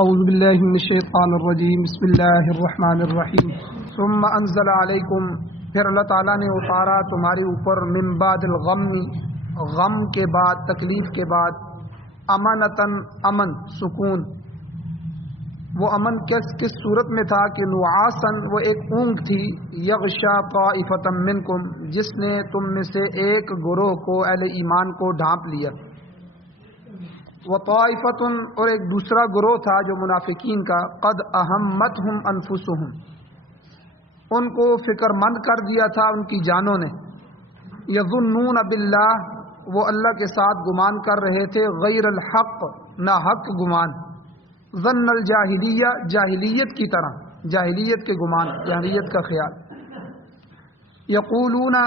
اعوذ باللہ من الشیطان الرجیم بسم اللہ الرحمن الرحیم ثم انزل علیکم، پھر اللہ تعالیٰ نے اتارا تمہارے اوپر من بعد الغم، غم کے بعد، تکلیف کے بعد، امنتن، امن، سکون۔ وہ امن کس صورت میں تھا کہ نعاسن، وہ ایک اونگ تھی، یغشا طائفۃ منکم، جس نے تم میں سے ایک گروہ کو، اہل ایمان کو ڈھانپ لیا۔ وطائفۃ، اور ایک دوسرا گروہ تھا جو منافقین کا، قد اہمتہم انفسہم، ان کو فکر مند کر دیا تھا ان کی جانوں نے۔ یظنون باللہ، وہ اللہ کے ساتھ گمان کر رہے تھے، غیر الحق، نہ حق گمان، ظن الجاہلیہ، جاہلیت کی طرح، جاہلیت کے گمان، جاہلیت کا خیال۔ یقولون،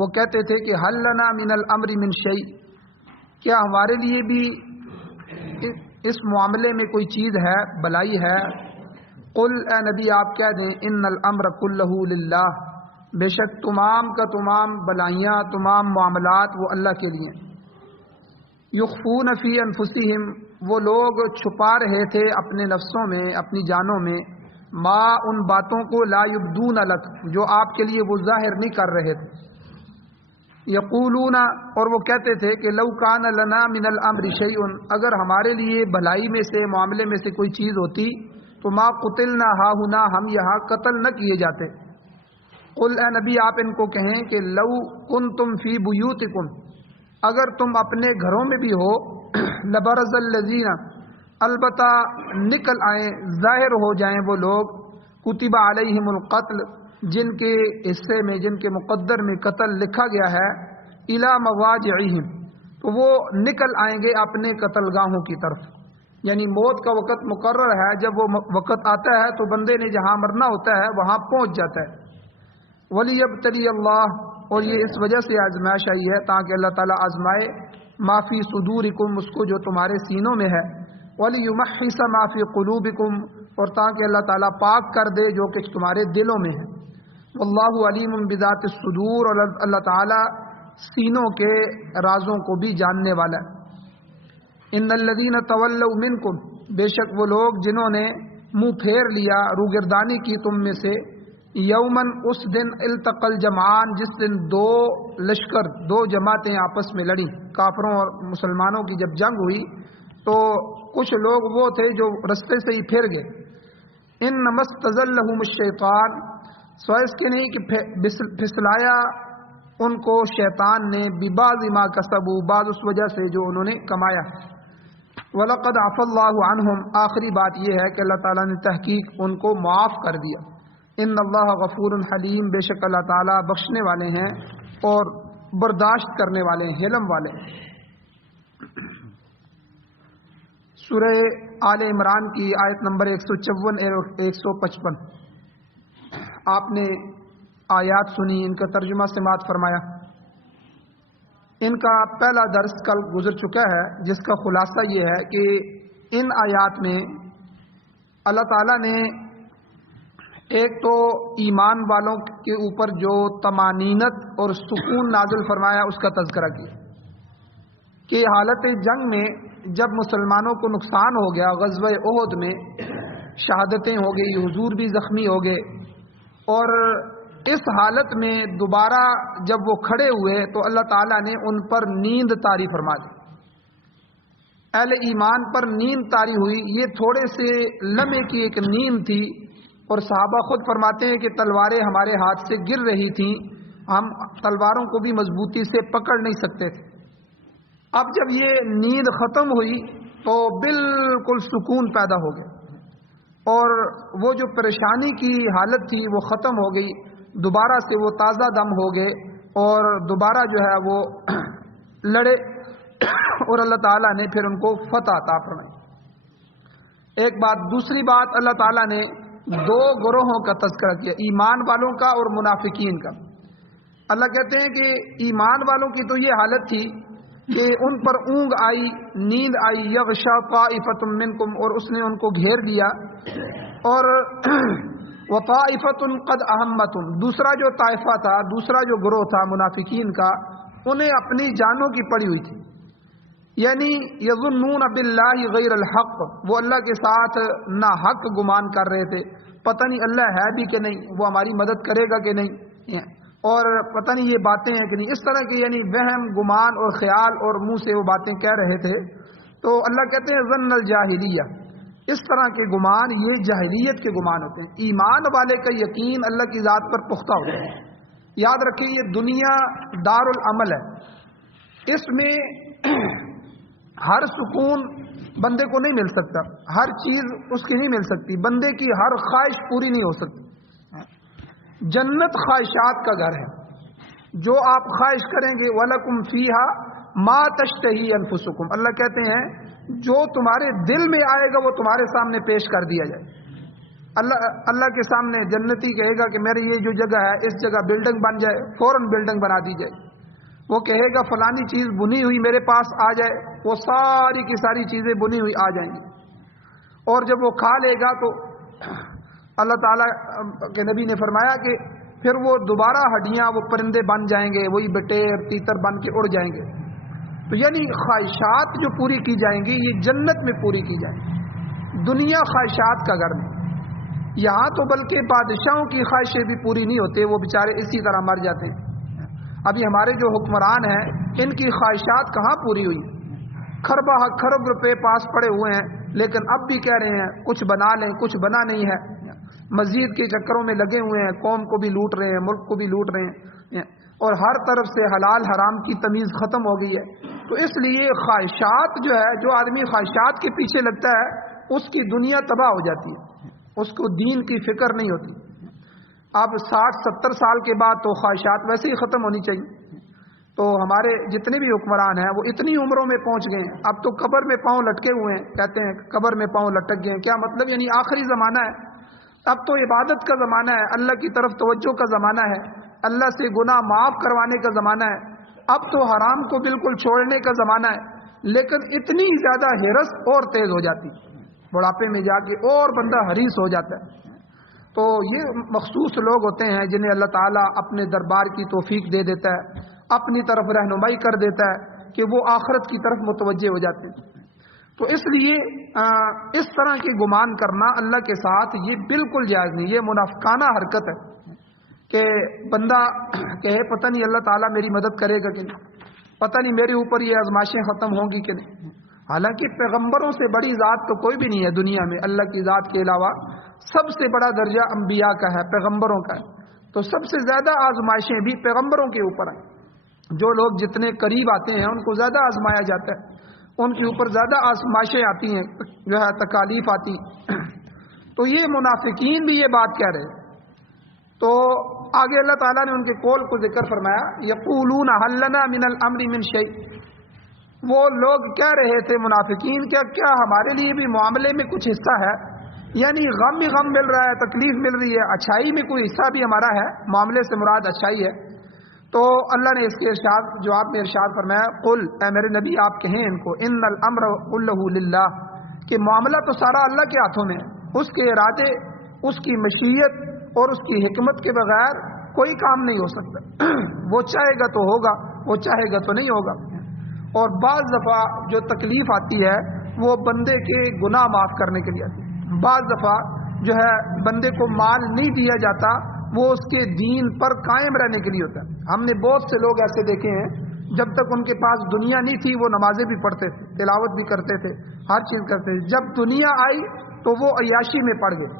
وہ کہتے تھے کہ حل لنا من الامر من شیء، کیا ہمارے لیے بھی اس معاملے میں کوئی چیز ہے، بلائی ہے؟ قل، اے نبی آپ کہہ دیں، ان الامر کلہ للہ، بے شک تمام کا تمام بلائیاں، تمام معاملات وہ اللہ کے لیے۔ یخفون فی انفسہم، وہ لوگ چھپا رہے تھے اپنے نفسوں میں، اپنی جانوں میں، ما، ان باتوں کو، لا یبدون لک، جو آپ کے لیے وہ ظاہر نہیں کر رہے تھے۔ یقولون، اور وہ کہتے تھے کہ لو کان لنا من الامر شیء، اگر ہمارے لیے بھلائی میں سے، معاملے میں سے کوئی چیز ہوتی تو ما قتلنا ہاہنا، ہم یہاں قتل نہ کیے جاتے۔ قل، اے نبی آپ ان کو کہیں کہ لو کنتم فی بیوتکم، اگر تم اپنے گھروں میں بھی ہو، لبرز الذین، البتہ نکل آئیں، ظاہر ہو جائیں وہ لوگ، کتب علیہم القتل، جن کے حصے میں، جن کے مقدر میں قتل لکھا گیا ہے، الی مواجعہم، تو وہ نکل آئیں گے اپنے قتل گاہوں کی طرف۔ یعنی موت کا وقت مقرر ہے، جب وہ وقت آتا ہے تو بندے نے جہاں مرنا ہوتا ہے وہاں پہنچ جاتا ہے۔ ولیبتلی اللہ، اور یہ اس وجہ سے آزمائش آئی ہے تاکہ اللہ تعالیٰ آزمائے، ما فی صدورکم، اس کو جو تمہارے سینوں میں ہے، ولیمحص ما فی قلوبکم، اور تاکہ اللہ تعالیٰ پاک کر دے جو کہ تمہارے دلوں میں ہے۔ واللہ علیم بذات الصدور، اور اللہ تعالیٰ سینوں کے رازوں کو بھی جاننے والا ہے۔ ان الذین تولوا منکم، بے شک وہ لوگ جنہوں نے منہ پھیر لیا، روگردانی کی تم میں سے، یومن، اس دن، التقى الجمعان، جس دن دو لشکر، دو جماعتیں آپس میں لڑیں، کافروں اور مسلمانوں کی جب جنگ ہوئی تو کچھ لوگ وہ تھے جو رستے سے ہی پھر گئے۔ انما استزلهم الشیطان، سوائے اس کے نہیں کہ پھسلایا ان کو شیطان نے، ببعض ما کسبوا، بعض اس وجہ سے جو انہوں نے کمایا۔ وَلَقَدْ عَفَا اللَّهُ عَنْهُمْ، آخری بات یہ ہے کہ اللہ تعالیٰ نے تحقیق ان کو معاف کر دیا۔ ان اللہ غفور حلیم، بے شک اللہ تعالیٰ بخشنے والے ہیں اور برداشت کرنے والے ہیں، حلم والے ہیں۔ سورہ آل عمران کی آیت نمبر 154 اور 155، آپ نے آیات سنی، ان کا ترجمہ سماعت فرمایا۔ ان کا پہلا درس کل گزر چکا ہے، جس کا خلاصہ یہ ہے کہ ان آیات میں اللہ تعالیٰ نے ایک تو ایمان والوں کے اوپر جو طمانینت اور سکون نازل فرمایا اس کا تذکرہ کیا کہ حالت جنگ میں جب مسلمانوں کو نقصان ہو گیا، غزوہ احد میں شہادتیں ہو گئی، حضور بھی زخمی ہو گئے، اور اس حالت میں دوبارہ جب وہ کھڑے ہوئے تو اللہ تعالیٰ نے ان پر نیند طاری فرما دی، اہل ایمان پر نیند طاری ہوئی۔ یہ تھوڑے سے لمحے کی ایک نیند تھی، اور صحابہ خود فرماتے ہیں کہ تلواریں ہمارے ہاتھ سے گر رہی تھیں، ہم تلواروں کو بھی مضبوطی سے پکڑ نہیں سکتے تھے۔ اب جب یہ نیند ختم ہوئی تو بالکل سکون پیدا ہو گیا، اور وہ جو پریشانی کی حالت تھی وہ ختم ہو گئی، دوبارہ سے وہ تازہ دم ہو گئے، اور دوبارہ جو ہے وہ لڑے، اور اللہ تعالیٰ نے پھر ان کو فتح عطا فرمائی۔ ایک بات، دوسری بات، اللہ تعالیٰ نے دو گروہوں کا تذکرہ کیا، ایمان والوں کا اور منافقین کا۔ اللہ کہتے ہیں کہ ایمان والوں کی تو یہ حالت تھی کہ ان پر اونگ آئی، نیند آئی، یغشا طائفۃ منکم، اور اس نے ان کو گھیر لیا، اور وطائفۃ قد اہمتہم، دوسرا جو طائفہ تھا، دوسرا جو گروہ تھا منافقین کا، انہیں اپنی جانوں کی پڑی ہوئی تھی۔ یعنی یظنون باللہ غیر الحق، وہ اللہ کے ساتھ نہ حق گمان کر رہے تھے، پتہ نہیں اللہ ہے بھی کہ نہیں، وہ ہماری مدد کرے گا کہ نہیں، اور پتہ نہیں یہ باتیں ہیں کہ نہیں، اس طرح کے یعنی وہم گمان اور خیال اور منہ سے وہ باتیں کہہ رہے تھے. تو اللہ کہتے ہیں ظن الجاہلیہ، اس طرح کے گمان یہ جاہلیت کے گمان ہوتے ہیں. ایمان والے کا یقین اللہ کی ذات پر پختہ ہوتا ہے. یاد رکھیں یہ دنیا دار العمل ہے، اس میں ہر سکون بندے کو نہیں مل سکتا، ہر چیز اس کی نہیں مل سکتی، بندے کی ہر خواہش پوری نہیں ہو سکتی. جنت خواہشات کا گھر ہے، جو آپ خواہش کریں گے وَلَكُمْ فِيهَا مَا تَشْتَهِي أَنفُسُكُمْ، اللہ کہتے ہیں جو تمہارے دل میں آئے گا وہ تمہارے سامنے پیش کر دیا جائے. اللہ کے سامنے جنتی کہے گا کہ میری یہ جو جگہ ہے اس جگہ بلڈنگ بن جائے، فوراً بلڈنگ بنا دی جائے. وہ کہے گا فلانی چیز بنی ہوئی میرے پاس آ جائے، وہ ساری کی ساری چیزیں بنی ہوئی آ جائیں گی. اور جب وہ کھا لے گا تو اللہ تعالیٰ کے نبی نے فرمایا کہ پھر وہ دوبارہ ہڈیاں وہ پرندے بن جائیں گے، وہی بٹیر تیتر بن کے اڑ جائیں گے. تو یعنی خواہشات جو پوری کی جائیں گی یہ جنت میں پوری کی جائیں گی. دنیا خواہشات کا گھر نہیں. یہاں تو بلکہ بادشاہوں کی خواہشیں بھی پوری نہیں ہوتے، وہ بیچارے اسی طرح مر جاتے ہیں. ابھی ہمارے جو حکمران ہیں ان کی خواہشات کہاں پوری ہوئی، کھربہ کھرب روپے پاس پڑے ہوئے ہیں، لیکن اب بھی کہہ رہے ہیں کچھ بنا لیں، کچھ بنا نہیں ہے. مزید کے چکروں میں لگے ہوئے ہیں، قوم کو بھی لوٹ رہے ہیں، ملک کو بھی لوٹ رہے ہیں، اور ہر طرف سے حلال حرام کی تمیز ختم ہو گئی ہے. تو اس لیے خواہشات جو ہے، جو آدمی خواہشات کے پیچھے لگتا ہے اس کی دنیا تباہ ہو جاتی ہے، اس کو دین کی فکر نہیں ہوتی. اب 60-70 سال کے بعد تو خواہشات ویسے ہی ختم ہونی چاہیے. تو ہمارے جتنے بھی حکمران ہیں وہ اتنی عمروں میں پہنچ گئے ہیں، اب تو قبر میں پاؤں لٹکے ہوئے ہیں. کہتے ہیں قبر میں پاؤں لٹک گئے ہیں، کیا مطلب؟ یعنی آخری زمانہ ہے، اب تو عبادت کا زمانہ ہے، اللہ کی طرف توجہ کا زمانہ ہے، اللہ سے گناہ معاف کروانے کا زمانہ ہے، اب تو حرام کو بالکل چھوڑنے کا زمانہ ہے. لیکن اتنی زیادہ ہرس اور تیز ہو جاتی، بڑھاپے میں جا کے اور بندہ حریص ہو جاتا ہے. تو یہ مخصوص لوگ ہوتے ہیں جنہیں اللہ تعالیٰ اپنے دربار کی توفیق دے دیتا ہے، اپنی طرف رہنمائی کر دیتا ہے کہ وہ آخرت کی طرف متوجہ ہو جاتے ہیں. تو اس لیے اس طرح کی گمان کرنا اللہ کے ساتھ یہ بالکل جائز نہیں. یہ منافقانہ حرکت ہے کہ بندہ کہے پتہ نہیں اللہ تعالیٰ میری مدد کرے گا کہ نہیں، پتہ نہیں میرے اوپر یہ آزمائشیں ختم ہوں گی کہ نہیں. حالانکہ پیغمبروں سے بڑی ذات تو کوئی بھی نہیں ہے دنیا میں، اللہ کی ذات کے علاوہ سب سے بڑا درجہ انبیاء کا ہے، پیغمبروں کا ہے. تو سب سے زیادہ آزمائشیں بھی پیغمبروں کے اوپر ہیں. جو لوگ جتنے قریب آتے ہیں ان کو زیادہ آزمایا جاتا ہے، ان کے اوپر زیادہ آزمائشیں آتی ہیں، جو ہے تکالیف آتی. تو یہ منافقین بھی یہ بات کہہ رہے. تو آگے اللہ تعالیٰ نے ان کے قول کو ذکر فرمایا، یقولون هل لنا من الامر من شیء. وہ لوگ کہہ رہے تھے منافقین، کیا ہمارے لیے بھی معاملے میں کچھ حصہ ہے؟ یعنی غم بھی غم مل رہا ہے، تکلیف مل رہی ہے، اچھائی میں کوئی حصہ بھی ہمارا ہے؟ معاملے سے مراد اچھائی ہے. تو اللہ نے اس کے جواب میں ارشاد فرمایا، قل، اے میرے نبی آپ کہیں ان کو، ان الامر كله للہ، کہ معاملہ تو سارا اللہ کے ہاتھوں میں ہے. اس کے ارادے، اس کی مشیت اور اس کی حکمت کے بغیر کوئی کام نہیں ہو سکتا. وہ چاہے گا تو ہوگا، وہ چاہے گا تو نہیں ہوگا. اور بعض دفعہ جو تکلیف آتی ہے وہ بندے کے گناہ معاف کرنے کے لیے آتی ہے. بعض دفعہ جو ہے بندے کو مال نہیں دیا جاتا، وہ اس کے دین پر قائم رہنے کے لیے ہوتا ہے. ہم نے بہت سے لوگ ایسے دیکھے ہیں، جب تک ان کے پاس دنیا نہیں تھی وہ نمازیں بھی پڑھتے تھے، تلاوت بھی کرتے تھے، ہر چیز کرتے تھے. جب دنیا آئی تو وہ عیاشی میں پڑ گئے،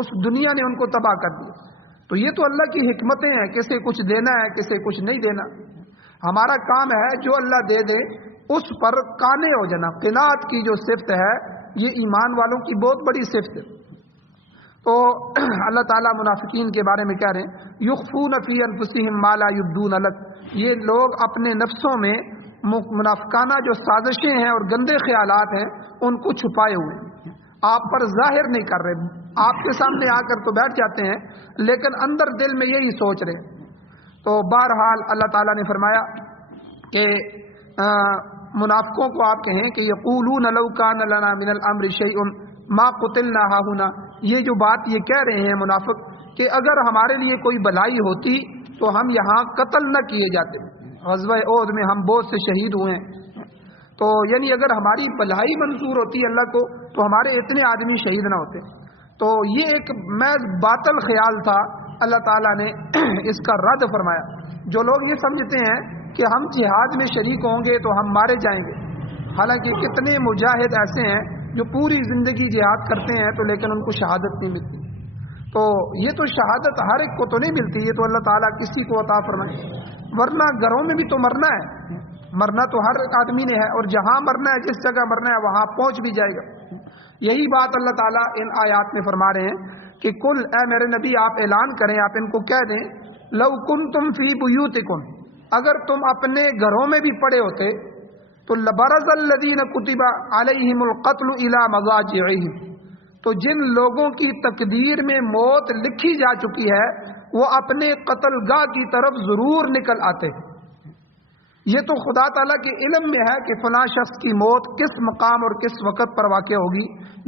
اس دنیا نے ان کو تباہ کر دیا. تو یہ تو اللہ کی حکمتیں ہیں، کسے کچھ دینا ہے، کسے کچھ نہیں دینا. ہمارا کام ہے جو اللہ دے دے اس پر قانے ہو جانا. قناعت کی جو صفت ہے یہ ایمان والوں کی بہت بڑی صفت ہے. تو اللہ تعالیٰ منافقین کے بارے میں کہہ رہے ہیں، یخفون فی انفسہم ما لا یبدون لک. یہ لوگ اپنے نفسوں میں منافقانہ جو سازشیں ہیں اور گندے خیالات ہیں ان کو چھپائے ہوئے ہیں، آپ پر ظاہر نہیں کر رہے. آپ کے سامنے آ کر تو بیٹھ جاتے ہیں لیکن اندر دل میں یہی سوچ رہے ہیں. تو بہرحال اللہ تعالیٰ نے فرمایا کہ منافقوں کو آپ کہیں کہ یقولون لو کان لنا من الامر شیء ما قتلنا ہاہنا. یہ جو بات یہ کہہ رہے ہیں منافق کہ اگر ہمارے لیے کوئی بلائی ہوتی تو ہم یہاں قتل نہ کیے جاتے. غزوہ احد میں ہم بہت سے شہید ہوئے ہیں. تو یعنی اگر ہماری بھلائی منظور ہوتی ہے اللہ کو تو ہمارے اتنے آدمی شہید نہ ہوتے. تو یہ ایک محض باطل خیال تھا، اللہ تعالیٰ نے اس کا رد فرمایا. جو لوگ یہ سمجھتے ہیں کہ ہم جہاد میں شریک ہوں گے تو ہم مارے جائیں گے، حالانکہ کتنے مجاہد ایسے ہیں جو پوری زندگی جہاد کرتے ہیں تو لیکن ان کو شہادت نہیں ملتی. تو یہ تو شہادت ہر ایک کو تو نہیں ملتی، یہ تو اللہ تعالیٰ کسی کو عطا فرمائے. ورنہ گھروں میں بھی تو مرنا ہے، مرنا تو ہر آدمی نے ہے، اور جہاں مرنا ہے، جس جگہ مرنا ہے وہاں پہنچ بھی جائے گا. یہی بات اللہ تعالیٰ ان آیات میں فرما رہے ہیں کہ کل، اے میرے نبی آپ اعلان کریں، آپ ان کو کہہ دیں، لو کنتم فی بیوتکم، اگر تم اپنے گھروں میں بھی پڑے ہوتے تو لبرز الذین کتب علیہم القتل الی مضاجعہم، تو جن لوگوں کی تقدیر میں موت لکھی جا چکی ہے وہ اپنے قتل گاہ کی طرف ضرور نکل آتے ہیں. یہ تو خدا تعالیٰ کے علم میں ہے کہ فلاں شخص کی موت کس مقام اور کس وقت پر واقع ہوگی،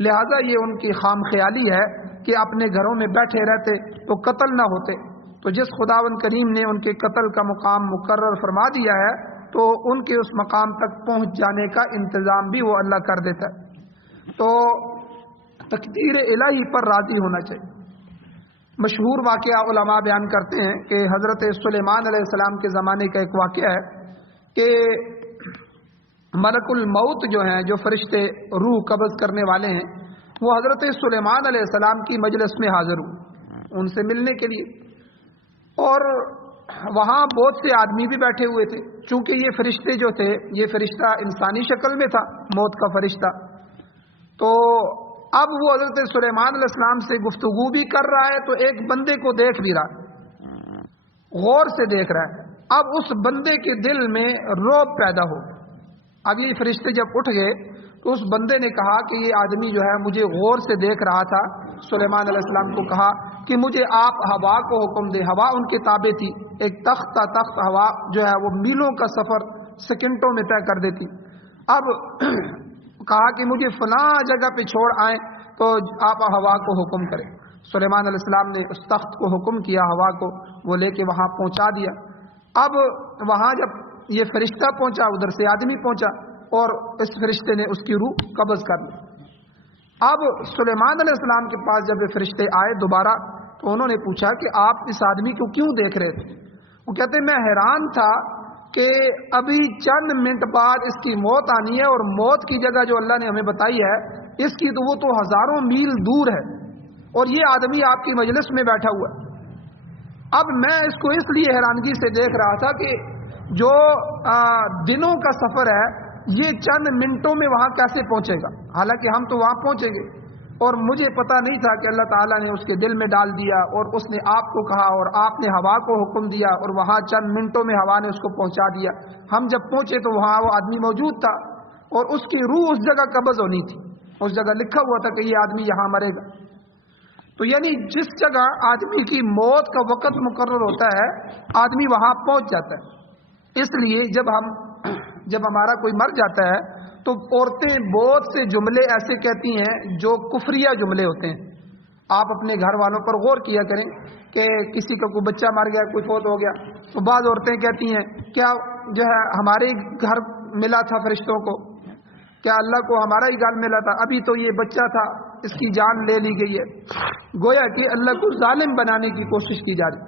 لہذا یہ ان کی خام خیالی ہے کہ اپنے گھروں میں بیٹھے رہتے تو قتل نہ ہوتے. تو جس خداوند کریم نے ان کے قتل کا مقام مقرر فرما دیا ہے تو ان کے اس مقام تک پہنچ جانے کا انتظام بھی وہ اللہ کر دیتا ہے. تو تقدیر الہی پر راضی ہونا چاہیے. مشہور واقعہ علماء بیان کرتے ہیں کہ حضرت سلیمان علیہ السلام کے زمانے کا ایک واقعہ ہے کہ ملک الموت جو ہیں، جو فرشتے روح قبض کرنے والے ہیں، وہ حضرت سلیمان علیہ السلام کی مجلس میں حاضر ہوئے ان سے ملنے کے لیے. اور وہاں بہت سے آدمی بھی بیٹھے ہوئے تھے. چونکہ یہ فرشتے جو تھے، یہ فرشتہ انسانی شکل میں تھا، موت کا فرشتہ، تو اب وہ حضرت سلیمان علیہ السلام سے گفتگو بھی کر رہا ہے تو ایک بندے کو دیکھ بھی رہا ہے، غور سے دیکھ رہا ہے. اب اس بندے کے دل میں رعب پیدا ہو. اب یہ فرشتے جب اٹھ گئے تو اس بندے نے کہا کہ یہ آدمی جو ہے مجھے غور سے دیکھ رہا تھا. سلیمان علیہ السلام کو کہا کہ مجھے آپ ہوا کو حکم دیں. ہوا ان کے تابع تھی، ایک تخت تھا، تخت ہوا جو ہے وہ میلوں کا سفر سیکنڈوں میں طے کر دیتی. اب کہا کہ مجھے فلاں جگہ پہ چھوڑ آئیں تو آپ ہوا کو حکم کریں. سلیمان علیہ السلام نے اس تخت کو حکم کیا، ہوا کو وہ لے کے وہاں پہنچا دیا. اب وہاں جب یہ فرشتہ پہنچا، ادھر سے آدمی پہنچا اور اس فرشتے نے اس کی روح قبض کر لی. اب سلیمان علیہ السلام کے پاس جب یہ فرشتے آئے دوبارہ تو انہوں نے پوچھا کہ آپ اس آدمی کو کیوں دیکھ رہے تھے؟ وہ کہتے میں حیران تھا کہ ابھی چند منٹ بعد اس کی موت آنی ہے، اور موت کی جگہ جو اللہ نے ہمیں بتائی ہے اس کی تو وہ تو ہزاروں میل دور ہے، اور یہ آدمی آپ کی مجلس میں بیٹھا ہوا ہے. اب میں اس کو اس لیے حیرانگی سے دیکھ رہا تھا کہ جو دنوں کا سفر ہے یہ چند منٹوں میں وہاں کیسے پہنچے گا، حالانکہ ہم تو وہاں پہنچیں گے. اور مجھے پتا نہیں تھا کہ اللہ تعالیٰ نے اس کے دل میں ڈال دیا اور اس نے آپ کو کہا اور آپ نے ہوا کو حکم دیا اور وہاں چند منٹوں میں ہوا نے اس کو پہنچا دیا. ہم جب پہنچے تو وہاں وہ آدمی موجود تھا اور اس کی روح اس جگہ قبض ہونی تھی، اس جگہ لکھا ہوا تھا کہ یہ آدمی یہاں مرے گا. تو یعنی جس جگہ آدمی کی موت کا وقت مقرر ہوتا ہے آدمی وہاں پہنچ جاتا ہے. اس لیے جب ہمارا کوئی مر جاتا ہے تو عورتیں بہت سے جملے ایسے کہتی ہیں جو کفریہ جملے ہوتے ہیں. آپ اپنے گھر والوں پر غور کیا کریں کہ کسی کا کوئی بچہ مر گیا، کوئی فوت ہو گیا، تو بعض عورتیں کہتی ہیں کیا جو ہے ہمارے گھر ملا تھا فرشتوں کو، کیا اللہ کو ہمارا ہی گھر ملا تھا، ابھی تو یہ بچہ تھا اس کی جان لے لی گئی ہے. گویا کہ اللہ کو ظالم بنانے کی کوشش کی جا رہی.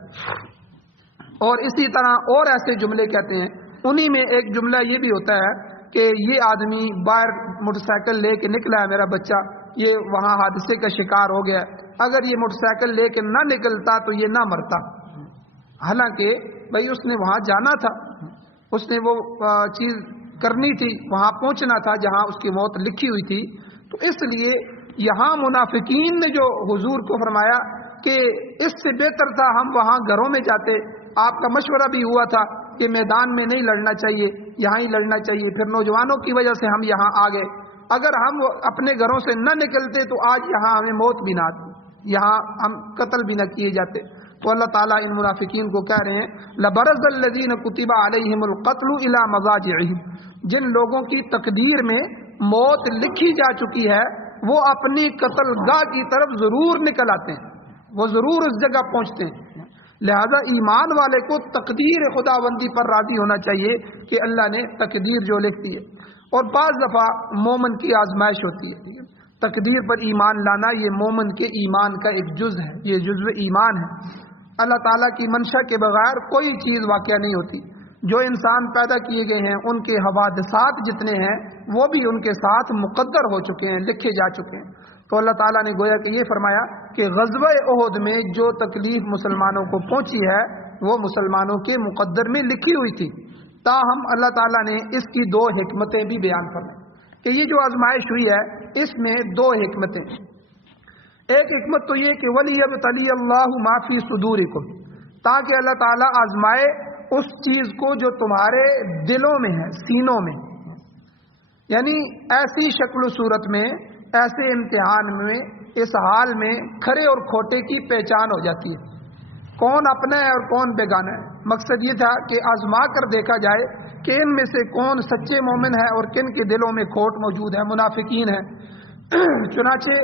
اور اسی طرح اور ایسے جملے کہتے ہیں. انہی میں ایک جملہ یہ بھی ہوتا ہے کہ یہ آدمی باہر موٹر سائیکل لے کے نکلا ہے، میرا بچہ یہ وہاں حادثے کا شکار ہو گیا، اگر یہ موٹر سائیکل لے کے نہ نکلتا تو یہ نہ مرتا. حالانکہ بھائی اس نے وہاں جانا تھا، اس نے وہ چیز کرنی تھی، وہاں پہنچنا تھا جہاں اس کی موت لکھی ہوئی تھی. تو اس لیے یہاں منافقین نے جو حضور کو فرمایا کہ اس سے بہتر تھا ہم وہاں گھروں میں جاتے، آپ کا مشورہ بھی ہوا تھا کہ میدان میں نہیں لڑنا چاہیے، یہاں ہی لڑنا چاہیے، پھر نوجوانوں کی وجہ سے ہم یہاں آ گئے. اگر ہم اپنے گھروں سے نہ نکلتے تو آج یہاں ہمیں موت بھی نہ آتی، یہاں ہم قتل بھی نہ کیے جاتے. تو اللہ تعالیٰ ان منافقین کو کہہ رہے ہیں لبرز الذین کتب علیہم القتل الی مضاجعہم، جن لوگوں کی تقدیر میں موت لکھی جا چکی ہے وہ اپنی قتل گاہ کی طرف ضرور نکل آتے ہیں، وہ ضرور اس جگہ پہنچتے ہیں. لہذا ایمان والے کو تقدیر خداوندی پر راضی ہونا چاہیے کہ اللہ نے تقدیر جو لکھ دی ہے. اور بعض دفعہ مومن کی آزمائش ہوتی ہے. تقدیر پر ایمان لانا یہ مومن کے ایمان کا ایک جز ہے، یہ جزو ایمان ہے. اللہ تعالیٰ کی منشا کے بغیر کوئی چیز واقعہ نہیں ہوتی. جو انسان پیدا کیے گئے ہیں ان کے حوادثات جتنے ہیں وہ بھی ان کے ساتھ مقدر ہو چکے ہیں، لکھے جا چکے ہیں. تو اللہ تعالیٰ نے گویا کہ یہ فرمایا کہ غزوہ احد میں جو تکلیف مسلمانوں کو پہنچی ہے وہ مسلمانوں کے مقدر میں لکھی ہوئی تھی. تاہم اللہ تعالیٰ نے اس کی دو حکمتیں بھی بیان فرمائیں کہ یہ جو آزمائش ہوئی ہے اس میں دو حکمتیں. ایک حکمت تو یہ کہ وَلِيَبْتَلِيَ اللَّهُ مَا فِي صُدُورِكُمْ، تاکہ اللہ تعالیٰ آزمائے اس چیز کو جو تمہارے دلوں میں ہے، سینوں میں. یعنی ایسی شکل و صورت میں، ایسے امتحان میں، اس حال میں کھرے اور کھوٹے کی پہچان ہو جاتی ہے، کون اپنا ہے اور کون بیگانہ ہے. مقصد یہ تھا کہ آزما کر دیکھا جائے کہ ان میں سے کون سچے مومن ہے اور کن کے دلوں میں کھوٹ موجود ہے، منافقین ہے. چنانچہ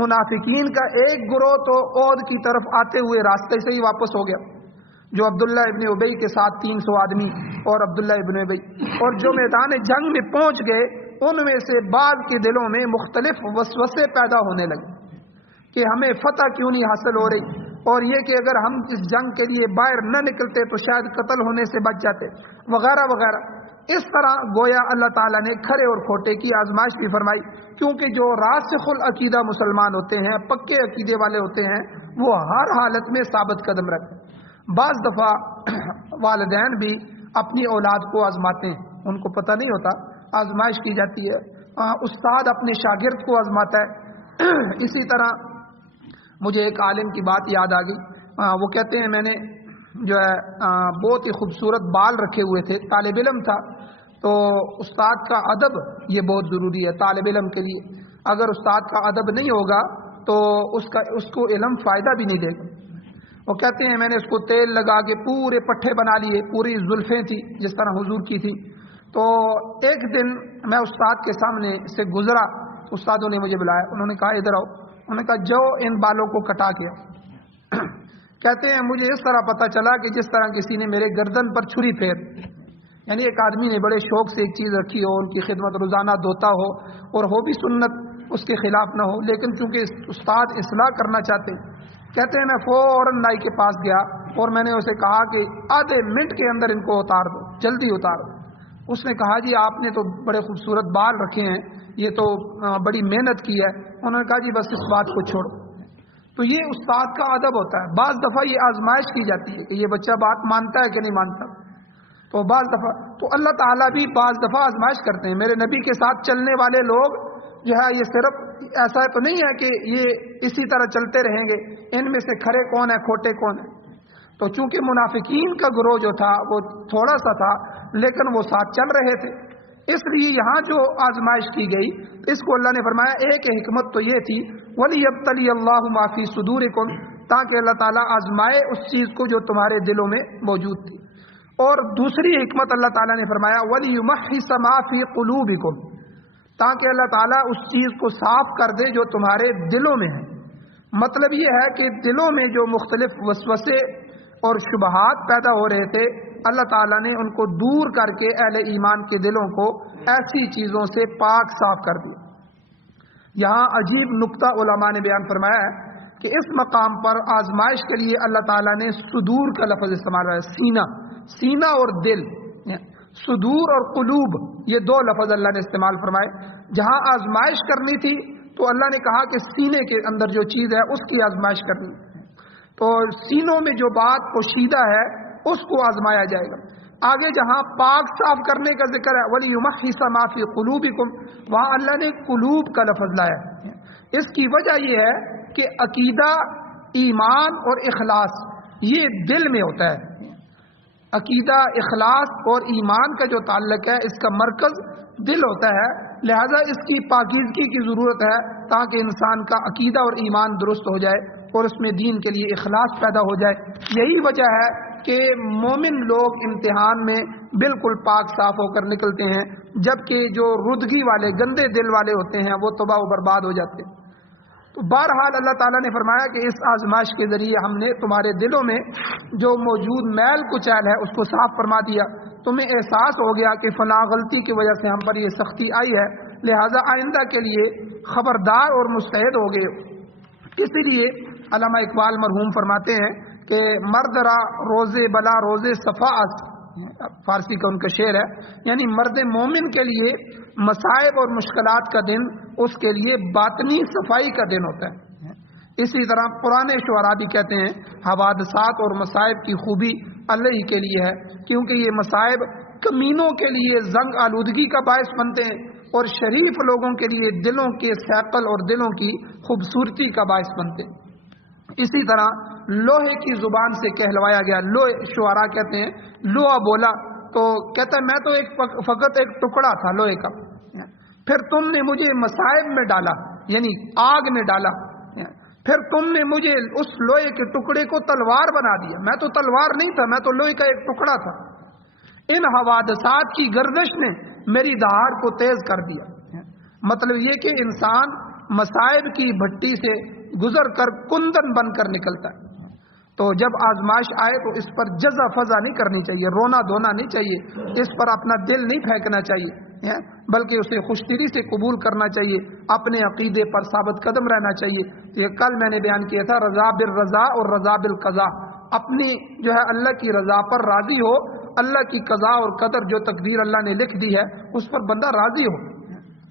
منافقین کا ایک گروہ تو عہد کی طرف آتے ہوئے راستے سے ہی واپس ہو گیا، جو عبداللہ ابن ابی کے ساتھ 300 آدمی اور عبداللہ ابن ابی، اور جو میدان جنگ میں پہنچ گئے ان میں سے بعض کے دلوں میں مختلف وسوسے پیدا ہونے لگے کہ ہمیں فتح کیوں نہیں حاصل ہو رہی، اور یہ کہ اگر ہم اس جنگ کے لیے باہر نہ نکلتے تو شاید قتل ہونے سے بچ جاتے، وغیرہ وغیرہ. اس طرح گویا اللہ تعالیٰ نے کھرے اور کھوٹے کی آزمائش بھی فرمائی، کیونکہ جو راسخ العقیدہ مسلمان ہوتے ہیں، پکے عقیدے والے ہوتے ہیں، وہ ہر حالت میں ثابت قدم رہتے ہیں. بعض دفعہ والدین بھی اپنی اولاد کو آزماتے ہیں، ان کو پتہ نہیں ہوتا، آزمائش کی جاتی ہے. استاد اپنے شاگرد کو آزماتا ہے. اسی طرح مجھے ایک عالم کی بات یاد آ گئی. وہ کہتے ہیں میں نے جو ہے بہت ہی خوبصورت بال رکھے ہوئے تھے، طالب علم تھا، تو استاد کا ادب یہ بہت ضروری ہے طالب علم کے لیے. اگر استاد کا ادب نہیں ہوگا تو اس کو علم فائدہ بھی نہیں دے گا. وہ کہتے ہیں میں نے اس کو تیل لگا کے پورے پٹھے بنا لیے، پوری زلفیں تھی جس طرح حضور کی تھی. تو ایک دن میں استاد کے سامنے سے گزرا، استادوں نے مجھے بلایا، انہوں نے کہا ادھر آؤ. انہوں نے کہا جو ان بالوں کو کٹا کیا. کہتے ہیں مجھے اس طرح پتہ چلا کہ جس طرح کسی نے میرے گردن پر چھری پھیر، یعنی ایک آدمی نے بڑے شوق سے ایک چیز رکھی ہو، ان کی خدمت روزانہ دھوتا ہو اور ہو بھی سنت اس کے خلاف نہ ہو، لیکن چونکہ استاد اصلاح کرنا چاہتے ہیں. کہتے ہیں میں فوراً نائی کے پاس گیا اور میں نے اسے کہا کہ آدھے منٹ کے اندر ان کو اتار دو، جلدی اتار دو. اس نے کہا جی آپ نے تو بڑے خوبصورت بال رکھے ہیں، یہ تو بڑی محنت کی ہے. انہوں نے کہا جی بس اس بات کو چھوڑو. تو یہ استاد کا ادب ہوتا ہے. بعض دفعہ یہ آزمائش کی جاتی ہے کہ یہ بچہ بات مانتا ہے کہ نہیں مانتا. تو بعض دفعہ تو اللہ تعالیٰ بھی بعض دفعہ آزمائش کرتے ہیں. میرے نبی کے ساتھ چلنے والے لوگ جو ہے یہ صرف ایسا تو نہیں ہے کہ یہ اسی طرح چلتے رہیں گے، ان میں سے کھرے کون ہیں کھوٹے کون ہیں. تو چونکہ منافقین کا گروہ جو تھا وہ تھوڑا سا تھا لیکن وہ ساتھ چل رہے تھے، اس لیے یہاں جو آزمائش کی گئی اس کو اللہ نے فرمایا ایک حکمت تو یہ تھی وَلِيَبْتَلِيَ اللَّهُ مَا فِي صُدُورِكُمْ، تاکہ اللہ تعالیٰ آزمائے اس چیز کو جو تمہارے دلوں میں موجود تھی. اور دوسری حکمت اللہ تعالیٰ نے فرمایا وَلِيُمَحِّصَ مَا فِي قُلُوبِكُمْ، تاکہ اللہ تعالیٰ اس چیز کو صاف کر دے جو تمہارے دلوں میں ہے. مطلب یہ ہے کہ دلوں میں جو مختلف وسوسے اور شبہات پیدا ہو رہے تھے اللہ تعالیٰ نے ان کو دور کر کے اہل ایمان کے دلوں کو ایسی چیزوں سے پاک صاف کر دیا. یہاں عجیب نقطہ علماء نے بیان فرمایا ہے کہ اس مقام پر آزمائش کے لیے اللہ تعالیٰ نے صدور کا لفظ استعمال ہے. سینہ اور دل، صدور اور قلوب، یہ دو لفظ اللہ نے استعمال فرمائے. جہاں آزمائش کرنی تھی تو اللہ نے کہا کہ سینے کے اندر جو چیز ہے اس کی آزمائش کرنی. تو سینوں میں جو بات پوشیدہ ہے اس کو آزمایا جائے گا. آگے جہاں پاک صاف کرنے کا ذکر ہے وَلِيُمَحِّصَ مَا فِي قُلُوبِكُمْ، وہاں اللہ نے قلوب کا لفظ لایا. اس کی وجہ یہ ہے کہ عقیدہ، ایمان اور اخلاص یہ دل میں ہوتا ہے. عقیدہ، اخلاص اور ایمان کا جو تعلق ہے اس کا مرکز دل ہوتا ہے، لہذا اس کی پاکیزگی کی ضرورت ہے تاکہ انسان کا عقیدہ اور ایمان درست ہو جائے اور اس میں دین کے لیے اخلاص پیدا ہو جائے. یہی وجہ ہے کہ مومن لوگ امتحان میں بالکل پاک صاف ہو کر نکلتے ہیں، جبکہ جو ردگی والے گندے دل والے ہوتے ہیں وہ تباہ و برباد ہو جاتے ہیں. تو بہرحال اللہ تعالیٰ نے فرمایا کہ اس آزمائش کے ذریعے ہم نے تمہارے دلوں میں جو موجود میل کچیل ہے اس کو صاف فرما دیا. تمہیں احساس ہو گیا کہ فلاں غلطی کی وجہ سے ہم پر یہ سختی آئی ہے، لہذا آئندہ کے لیے خبردار اور مستعد ہو گئے. اسی لیے علامہ اقبال مرحوم فرماتے ہیں کہ مرد را روزے بلا روزے صفا است، فارسی کا ان کا شعر ہے، یعنی مرد مومن کے لیے مصائب اور مشکلات کا دن اس کے لیے باطنی صفائی کا دن ہوتا ہے. اسی طرح پرانے شعراء بھی کہتے ہیں حوادثات اور مصائب کی خوبی اللہ ہی کے لیے ہے، کیونکہ یہ مصائب کمینوں کے لیے زنگ آلودگی کا باعث بنتے ہیں اور شریف لوگوں کے لیے دلوں کے ثقل اور دلوں کی خوبصورتی کا باعث بنتے ہیں. اسی طرح لوہے کی زبان سے کہلوایا گیا، لوہے شعراء کہتے ہیں لوہا بولا تو کہتا ہے میں تو فقط ایک ٹکڑا تھا لوہے کا، پھر تم نے مجھے مصائب میں ڈالا یعنی آگ میں ڈالا، پھر تم نے مجھے اس لوہے کے ٹکڑے کو تلوار بنا دیا، میں تو تلوار نہیں تھا، میں تو لوہے کا ایک ٹکڑا تھا. ان حوادثات کی گردش نے میری دہاڑ کو تیز کر دیا. مطلب یہ کہ انسان مصائب کی بھٹی سے گزر کر کندن بن کر نکلتا ہے. تو جب آزمائش آئے تو اس پر جزا فضا نہیں کرنی چاہیے، رونا دھونا نہیں چاہیے، اس پر اپنا دل نہیں پھینکنا چاہیے، بلکہ اسے خوش دلی سے قبول کرنا چاہیے، اپنے عقیدے پر ثابت قدم رہنا چاہیے. یہ کل میں نے بیان کیا تھا رضا بالرضا اور رضا بالقضاء، اپنی جو ہے اللہ کی رضا پر راضی ہو، اللہ کی قضاء اور قدر جو تقدیر اللہ نے لکھ دی ہے اس پر بندہ راضی ہو،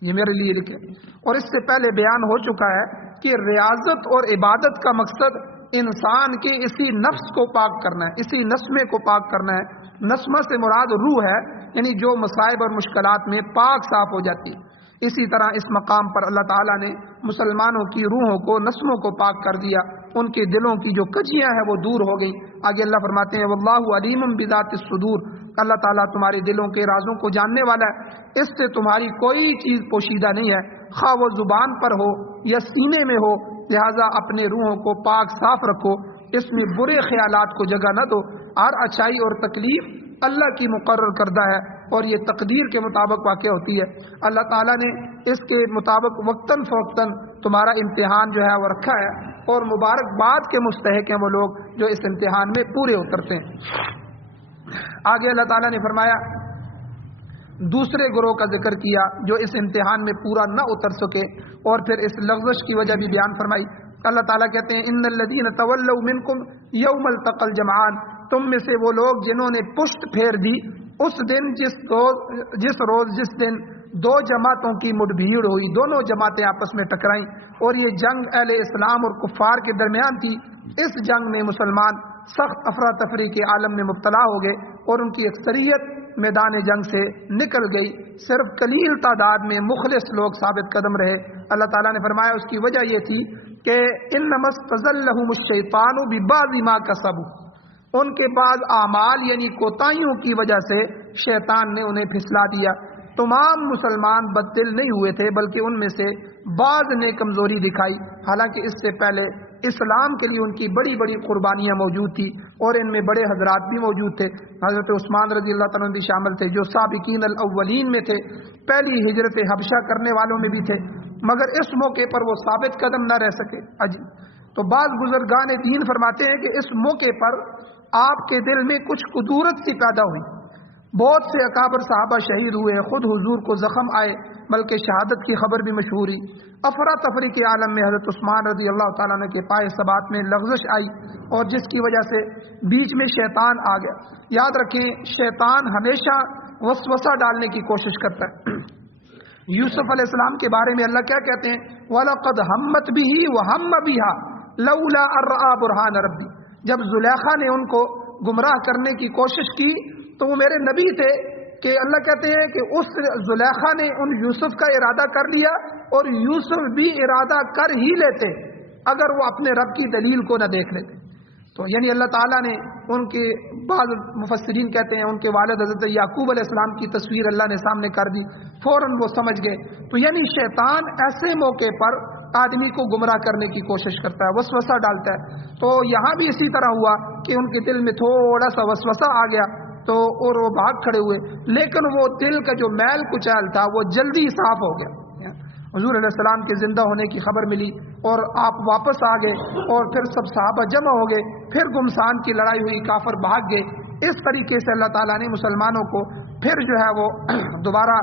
یہ میرے لیے لکھے. اور اس سے پہلے بیان ہو چکا ہے کہ ریاضت اور عبادت کا مقصد انسان کے اسی نفس کو پاک کرنا ہے، اسی نسمے کو پاک کرنا ہے. نسمہ سے مراد روح ہے، یعنی جو مصائب اور مشکلات میں پاک صاف ہو جاتی ہے. اسی طرح اس مقام پر اللہ تعالیٰ نے مسلمانوں کی روحوں کو نسموں کو پاک کر دیا، ان کے دلوں کی جو کجیاں ہیں وہ دور ہو گئیں. آگے اللہ فرماتے ہیں واللہ علیم بذات الصدور، اللہ تعالیٰ تمہارے دلوں کے رازوں کو جاننے والا ہے، اس سے تمہاری کوئی چیز پوشیدہ نہیں ہے، خواہ وہ زبان پر ہو یا سینے میں ہو. لہذا اپنے روحوں کو پاک صاف رکھو، اس میں برے خیالات کو جگہ نہ دو. ہر اچھائی اور تکلیف اللہ کی مقرر کردہ ہے اور یہ تقدیر کے مطابق واقع ہوتی ہے. اللہ تعالیٰ نے اس کے مطابق وقتاً فوقتاً تمہارا امتحان جو ہے وہ رکھا ہے، اور مبارکباد کے مستحق ہیں وہ لوگ جو اس امتحان میں پورے اترتے ہیں. آگے اللہ تعالیٰ نے فرمایا دوسرے گروہ کا ذکر کیا جو اس امتحان میں پورا نہ اتر سکے، اور پھر اس لغزش کی وجہ بھی بیان فرمائی. اللہ تعالیٰ کہتے ہیں ان الذین تولوا منکم یوم التقى الجمعان، تم میں سے وہ لوگ جنہوں نے پشت پھیر دی اس دن جس دن دو جماعتوں کی مڈبھیڑ ہوئی، دونوں جماعتیں آپس میں ٹکرائیں، اور یہ جنگ اہل اسلام اور کفار کے درمیان تھی. اس جنگ میں مسلمان سخت افراتفری کے عالم میں مبتلا ہو گئے اور ان کی اکثریت میدان جنگ سے نکل گئی، صرف قلیل تعداد میں مخلص لوگ ثابت قدم رہے. اللہ تعالیٰ نے فرمایا اس کی وجہ یہ تھی کہ انما استزلهم الشیطان ببعض ما کسبوا، ان کے بعض اعمال یعنی کوتاہیوں کی وجہ سے شیطان نے انہیں پھسلا دیا. تمام مسلمان بددل نہیں ہوئے تھے بلکہ ان میں سے بعض نے کمزوری دکھائی، حالانکہ اس سے پہلے اسلام کے لیے ان کی بڑی بڑی قربانیاں موجود تھی اور ان میں بڑے حضرات بھی موجود تھے. حضرت عثمان رضی اللہ تعالیٰ بھی شامل تھے جو سابقین الاولین میں تھے، پہلی ہجرت حبشہ کرنے والوں میں بھی تھے، مگر اس موقع پر وہ ثابت قدم نہ رہ سکے. تو بعض بزرگان دین فرماتے ہیں کہ اس موقع پر آپ کے دل میں کچھ قدورت سی پیدا ہوئی، بہت سے اکابر صحابہ شہید ہوئے، خود حضور کو زخم آئے، بلکہ شہادت کی خبر بھی مشہور ہوئی. افراتفری کے عالم میں حضرت عثمان رضی اللہ تعالیٰ عنہ کے پائے ثبات میں لغزش آئی اور جس کی وجہ سے بیچ میں شیطان آ گیا. یاد رکھیں شیطان ہمیشہ وسوسہ ڈالنے کی کوشش کرتا ہے. یوسف علیہ السلام کے بارے میں اللہ کیا کہتے ہیں وَلَقَدْ هَمَّتْ بِهِ وَهَمَّ بِهَا لَوْلَا أَن رَأَىٰ بُرْهَانَ رَبِّهِ، جب زلیخا نے ان کو گمراہ کرنے کی کوشش کی تو وہ میرے نبی تھے کہ اللہ کہتے ہیں کہ اس زلیخا نے ان یوسف کا ارادہ کر لیا اور یوسف بھی ارادہ کر ہی لیتے اگر وہ اپنے رب کی دلیل کو نہ دیکھ لیتے. تو یعنی اللہ تعالیٰ نے ان کے بعض مفسرین کہتے ہیں ان کے والد حضرت یعقوب علیہ السلام کی تصویر اللہ نے سامنے کر دی، فوراً وہ سمجھ گئے. تو یعنی شیطان ایسے موقع پر آدمی کو گمراہ کرنے کی کوشش کرتا ہے، وسوسہ ڈالتا ہے. تو یہاں بھی اسی طرح ہوا کہ ان کے دل میں تھوڑا سا وسوسہ آ گیا تو اور وہ بھاگ کھڑے ہوئے، لیکن وہ دل کا جو میل کچیل تھا وہ جلدی صاف ہو گیا. حضور علیہ السلام کے زندہ ہونے کی خبر ملی اور آپ واپس آ گئے اور پھر سب صحابہ جمع ہو گئے، پھر گمسان کی لڑائی ہوئی، کافر بھاگ گئے. اس طریقے سے اللہ تعالیٰ نے مسلمانوں کو پھر جو ہے وہ دوبارہ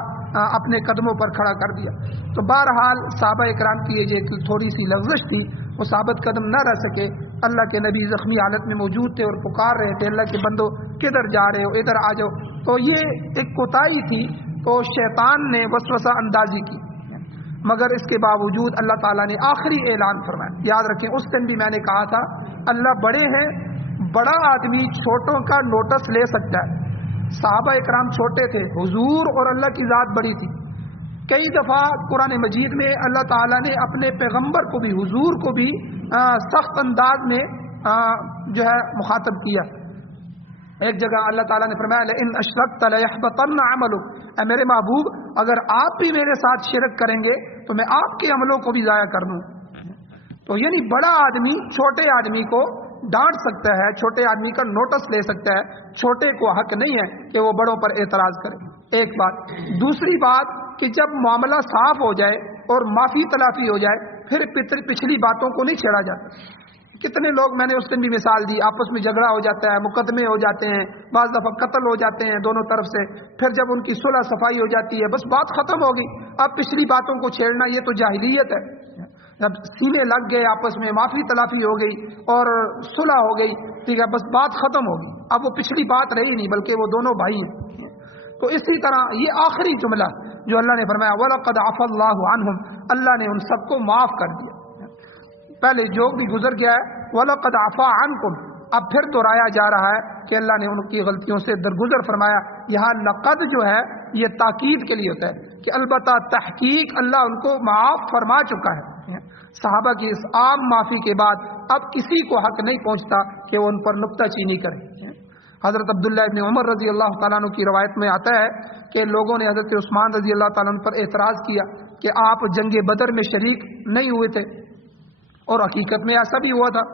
اپنے قدموں پر کھڑا کر دیا. تو بہرحال صحابہ اکرام کی یہ جو تھوڑی سی لغزش تھی وہ ثابت قدم نہ رہ سکے. اللہ کے نبی زخمی حالت میں موجود تھے اور پکار رہے تھے، اللہ کے بندو کدھر جا رہے ہو، ادھر آ جاؤ. تو یہ ایک کوتاہی تھی، تو شیطان نے وسوسہ اندازی کی، مگر اس کے باوجود اللہ تعالیٰ نے آخری اعلان فرمایا. یاد رکھیں اس دن بھی میں نے کہا تھا اللہ بڑے ہیں، بڑا آدمی چھوٹوں کا نوٹس لے سکتا ہے. صحابہ اکرام چھوٹے تھے، حضور اور اللہ کی ذات بڑی تھی. کئی دفعہ قرآن مجید میں اللہ تعالیٰ نے اپنے پیغمبر کو بھی، حضور کو بھی سخت انداز میں جو ہے مخاطب کیا. ایک جگہ اللہ تعالیٰ نے فرمایا لئن اشرکت لیحبطن عملک، اے میرے محبوب اگر آپ بھی میرے ساتھ شرک کریں گے تو میں آپ کے عملوں کو بھی ضائع کر دوں. تو یعنی بڑا آدمی چھوٹے آدمی کو ڈانٹ سکتا ہے، چھوٹے آدمی کا نوٹس لے سکتا ہے، چھوٹے کو حق نہیں ہے کہ وہ بڑوں پر اعتراض کرے. ایک بات. دوسری بات کہ جب معاملہ صاف ہو جائے اور معافی تلافی ہو جائے پھر پچھلی باتوں کو نہیں چھیڑا جاتا. کتنے لوگ، میں نے اس دن بھی مثال دی، آپس میں جھگڑا ہو جاتا ہے، مقدمے ہو جاتے ہیں، بعض دفعہ قتل ہو جاتے ہیں دونوں طرف سے، پھر جب ان کی صلح صفائی ہو جاتی ہے بس بات ختم ہو گئی. اب پچھلی باتوں کو چھیڑنا یہ تو جاہلیت ہے. جب سینے لگ گئے آپس میں، معافی تلافی ہو گئی اور صلح ہو گئی، ٹھیک ہے، بس بات ختم ہو گئی، اب وہ پچھلی بات رہی نہیں بلکہ وہ دونوں بھائی ہیں. تو اسی طرح یہ آخری جملہ جو اللہ نے فرمایا وَلَقَدْ عَفَا اللَّهُ عَنْهُمْ، اللہ نے ان سب کو معاف کر دیا. پہلے جو بھی گزر گیا ہے وَلَقَدْ عَفَا عَنْكُمْ، اب پھر دہرایا جا رہا ہے کہ اللہ نے ان کی غلطیوں سے درگزر فرمایا. یہاں لقد جو ہے یہ تاکید کے لیے ہوتا ہے کہ البتہ تحقیق اللہ ان کو معاف فرما چکا ہے. صحابہ کی اس عام معافی کے بعد اب کسی کو حق نہیں پہنچتا کہ وہ ان پر نکتہ چینی کرے. حضرت عبداللہ ابن عمر رضی اللہ تعالیٰ عنہ کی روایت میں آتا ہے کہ لوگوں نے حضرت عثمان رضی اللہ تعالیٰ عنہ پر اعتراض کیا کہ آپ جنگ بدر میں شریک نہیں ہوئے تھے، اور حقیقت میں ایسا بھی ہوا تھا،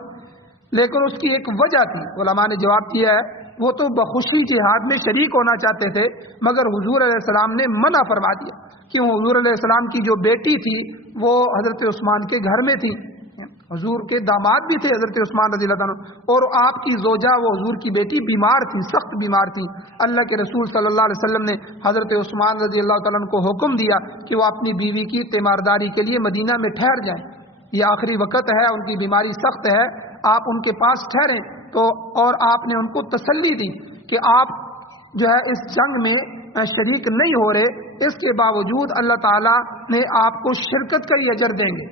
لیکن اس کی ایک وجہ تھی. علماء نے جواب دیا ہے وہ تو بخوشی جہاد میں شریک ہونا چاہتے تھے مگر حضور علیہ السلام نے منع فرما دیا. کیوں؟ حضور علیہ السلام کی جو بیٹی تھی وہ حضرت عثمان کے گھر میں تھی، حضور کے داماد بھی تھے حضرت عثمان رضی اللہ عنہ، اور آپ کی زوجہ وہ حضور کی بیٹی بیمار تھی، سخت بیمار تھی. اللہ کے رسول صلی اللہ علیہ وسلم نے حضرت عثمان رضی اللہ تعالیٰ عنہ کو حکم دیا کہ وہ اپنی بیوی کی تیمارداری کے لیے مدینہ میں ٹھہر جائیں، یہ آخری وقت ہے، ان کی بیماری سخت ہے، آپ ان کے پاس ٹھہریں. تو اور آپ نے ان کو تسلی دی کہ آپ جو ہے اس جنگ میں شریک نہیں ہو رہے، اس کے باوجود اللہ تعالیٰ نے آپ کو شرکت کا ہی اجر دیں گے.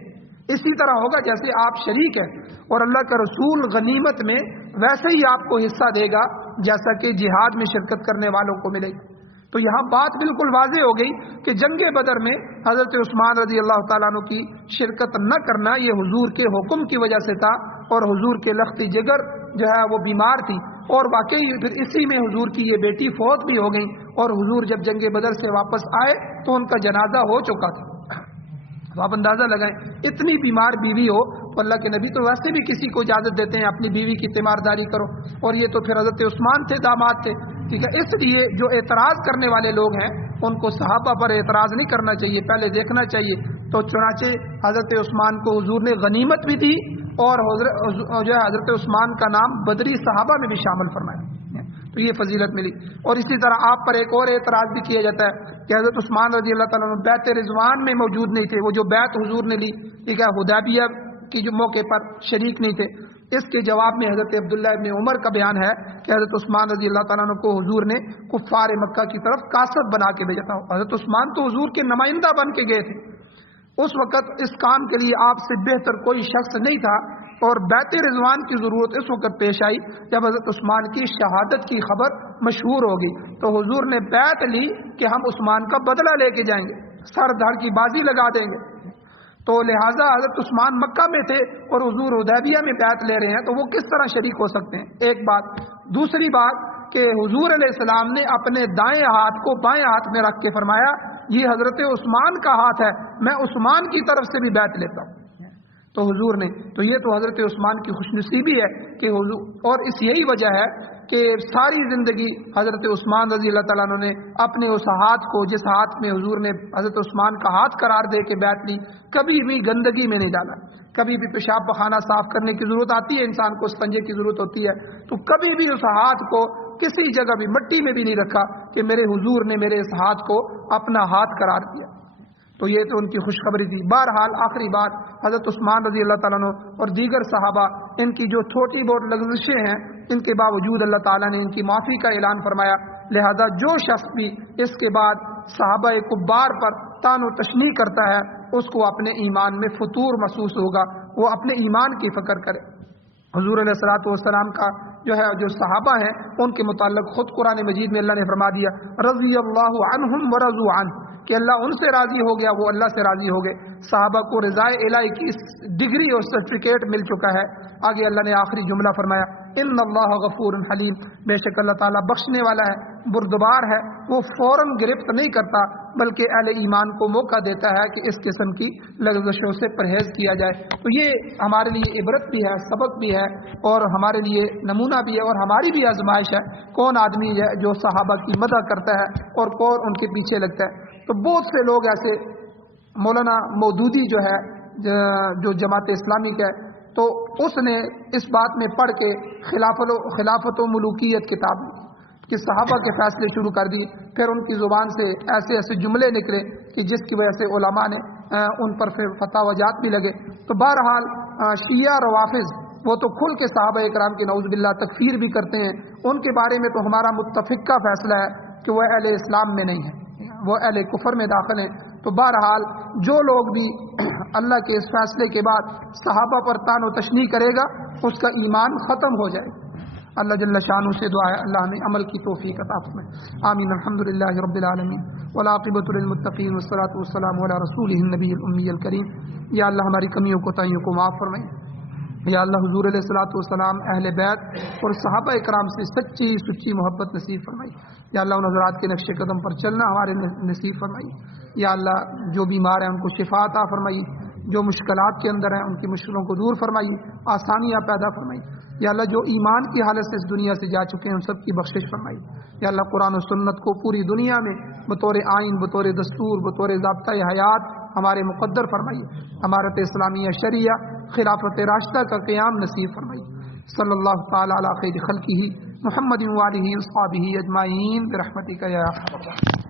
اسی طرح ہوگا جیسے آپ شریک ہیں، اور اللہ کا رسول غنیمت میں ویسے ہی آپ کو حصہ دے گا جیسا کہ جہاد میں شرکت کرنے والوں کو ملے گا. تو یہاں بات بالکل واضح ہو گئی کہ جنگ بدر میں حضرت عثمان رضی اللہ تعالیٰ عنہ کی شرکت نہ کرنا یہ حضور کے حکم کی وجہ سے تھا، اور حضور کے لختی جگر جو ہے وہ بیمار تھی، اور واقعی پھر اسی میں حضور کی یہ بیٹی فوت بھی ہو گئی، اور حضور جب جنگ بدر سے واپس آئے تو ان کا جنازہ ہو چکا تھا. تو آپ اندازہ لگائیں اتنی بیمار بیوی ہو تو اللہ کے نبی تو ویسے بھی کسی کو اجازت دیتے ہیں اپنی بیوی کی تیمارداری کرو، اور یہ تو پھر حضرت عثمان تھے، داماد تھے، ٹھیک ہے. اس لیے جو اعتراض کرنے والے لوگ ہیں ان کو صحابہ پر اعتراض نہیں کرنا چاہیے، پہلے دیکھنا چاہیے. تو چنانچہ حضرت عثمان کو حضور نے غنیمت بھی دی، اور جو ہے حضرت عثمان کا نام بدری صحابہ میں بھی شامل فرمایا، تو یہ فضیلت ملی. اور اسی طرح آپ پر ایک اور اعتراض بھی کیا جاتا ہے کہ حضرت عثمان رضی اللہ تعالیٰ عنہ بیعت رضوان میں موجود نہیں تھے، وہ جو بیعت حضور نے لی، ٹھیک ہے، حدیبیہ کی جو موقع پر شریک نہیں تھے. اس کے جواب میں حضرت عبداللہ ابن عمر کا بیان ہے کہ حضرت عثمان رضی اللہ تعالیٰ عنہ کو حضور نے کفار مکہ کی طرف قاصد بنا کے بھیجا تھا. حضرت عثمان تو حضور کے نمائندہ بن کے گئے تھے، اس وقت اس کام کے لیے آپ سے بہتر کوئی شخص نہیں تھا، اور بیعت رضوان کی ضرورت اس وقت پیش آئی جب حضرت عثمان کی شہادت کی خبر مشہور ہو گئی. تو حضور نے بیعت لی کہ ہم عثمان کا بدلہ لے کے جائیں گے، سر دھڑ کی بازی لگا دیں گے. تو لہٰذا حضرت عثمان مکہ میں تھے اور حضور حدیبیہ میں بیعت لے رہے ہیں، تو وہ کس طرح شریک ہو سکتے ہیں؟ ایک بات. دوسری بات کہ حضور علیہ السلام نے اپنے دائیں ہاتھ کو بائیں ہاتھ میں رکھ کے فرمایا یہ حضرت عثمان کا ہاتھ ہے، میں عثمان کی طرف سے بھی بیعت لیتا ہوں. تو حضور نے، تو یہ تو حضرت عثمان کی خوش نصیبی ہے کہ حضور، اور اس یہی وجہ ہے کہ ساری زندگی حضرت عثمان رضی اللہ تعالیٰ عنہ نے اپنے اس ہاتھ کو، جس ہاتھ میں حضور نے حضرت عثمان کا ہاتھ قرار دے کے بیعت لی، کبھی بھی گندگی میں نہیں ڈالا. کبھی بھی پیشاب پخانہ صاف کرنے کی ضرورت آتی ہے، انسان کو اسپنجے کی ضرورت ہوتی ہے، تو کبھی بھی اس ہاتھ کو کسی جگہ بھی مٹی میں بھی نہیں رکھا کہ میرے حضور نے میرے اس ہاتھ کو اپنا ہاتھ قرار دیا. تو یہ تو ان کی خوشخبری تھی. بہرحال آخری بات، حضرت عثمان رضی اللہ تعالیٰ عنہ اور دیگر صحابہ، ان کی جو تھوڑی بہت لغزشیں ہیں، ان کے باوجود اللہ تعالیٰ نے ان کی معافی کا اعلان فرمایا. لہذا جو شخص بھی اس کے بعد صحابہ کبار پر تان و تشنیع کرتا ہے، اس کو اپنے ایمان میں فطور محسوس ہوگا، وہ اپنے ایمان کی فکر کرے. حضور علیہ الصلوۃ والسلام کا جو صحابہ ہیں، ان کے متعلق خود قرآن مجید میں اللہ نے فرما دیا رضی اللہ عنہم ورضوا عنہ، کہ اللہ ان سے راضی ہو گیا، وہ اللہ سے راضی ہو گئے. صحابہ کو رضائے الہی کی اس ڈگری اور سرٹیفکیٹ مل چکا ہے. آگے اللہ نے آخری جملہ فرمایا ان اللہ غفور حلیم، بے شک اللہ تعالیٰ بخشنے والا ہے، بردبار ہے، وہ فوراً گرفت نہیں کرتا بلکہ اہل ایمان کو موقع دیتا ہے کہ اس قسم کی لغزشوں سے پرہیز کیا جائے. تو یہ ہمارے لیے عبرت بھی ہے، سبق بھی ہے، اور ہمارے لیے نمونہ بھی ہے، اور ہماری بھی آزمائش ہے. کون آدمی ہے جو صحابہ کی مدح کرتا ہے اور کون ان کے پیچھے لگتا ہے؟ تو بہت سے لوگ ایسے، مولانا مودودی جو ہے جو جماعت اسلامی کا ہے، تو اس نے اس بات میں پڑھ کے خلافت و ملوکیت کتاب کہ صحابہ کے فیصلے شروع کر دی. پھر ان کی زبان سے ایسے ایسے جملے نکلے کہ جس کی وجہ سے علماء نے ان پر پھر فتویٰ جات بھی لگے. تو بہرحال شیعہ روافض وہ تو کھل کے صحابہ اکرام کی نعوذ باللہ تکفیر بھی کرتے ہیں. ان کے بارے میں تو ہمارا متفقہ فیصلہ ہے کہ وہ اہل اسلام میں نہیں ہے، وہ اہل کفر میں داخل ہیں. تو بہرحال جو لوگ بھی اللہ کے اس فیصلے کے بعد صحابہ پر تان و تشنیع کرے گا، اس کا ایمان ختم ہو جائے. اللہ جل شانہ سے دعا ہے اللہ ہمیں عمل کی توفیق عطا فرمائے. آمین. الحمدللہ رب العالمین والعاقبۃ للمتقین والصلاۃ والسلام علی رسولہ النبی الامی الکریم. یا اللہ ہماری کمیوں کوتاہیوں کو معاف فرمائے. یا اللہ حضور علیہ الصلوۃ والسلام، اہل بیت اور صحابہ اکرام سے سچی محبت نصیب فرمائی. یا اللہ ان حضرات کے نقش قدم پر چلنا ہمارے نصیب فرمائی. یا اللہ جو بیمار ہیں ان کو شفا عطا فرمائی، جو مشکلات کے اندر ہیں ان کی مشکلوں کو دور فرمائی، آسانیاں پیدا فرمائی. یا اللہ جو ایمان کی حالت سے اس دنیا سے جا چکے ہیں ان سب کی بخشش فرمائی. یا اللہ قرآن و سنت کو پوری دنیا میں بطور آئین، بطور دستور، بطور ضابطۂ حیات ہمارے مقدر فرمائی. امارت اسلامیہ شریعہ خلافت راشدہ کا قیام نصیب فرمائی. صلی اللہ تعالی علی خیر خلقہ محمد و آلہ و اصحابہ اجمعین برحمتک یا ارحم الراحمین.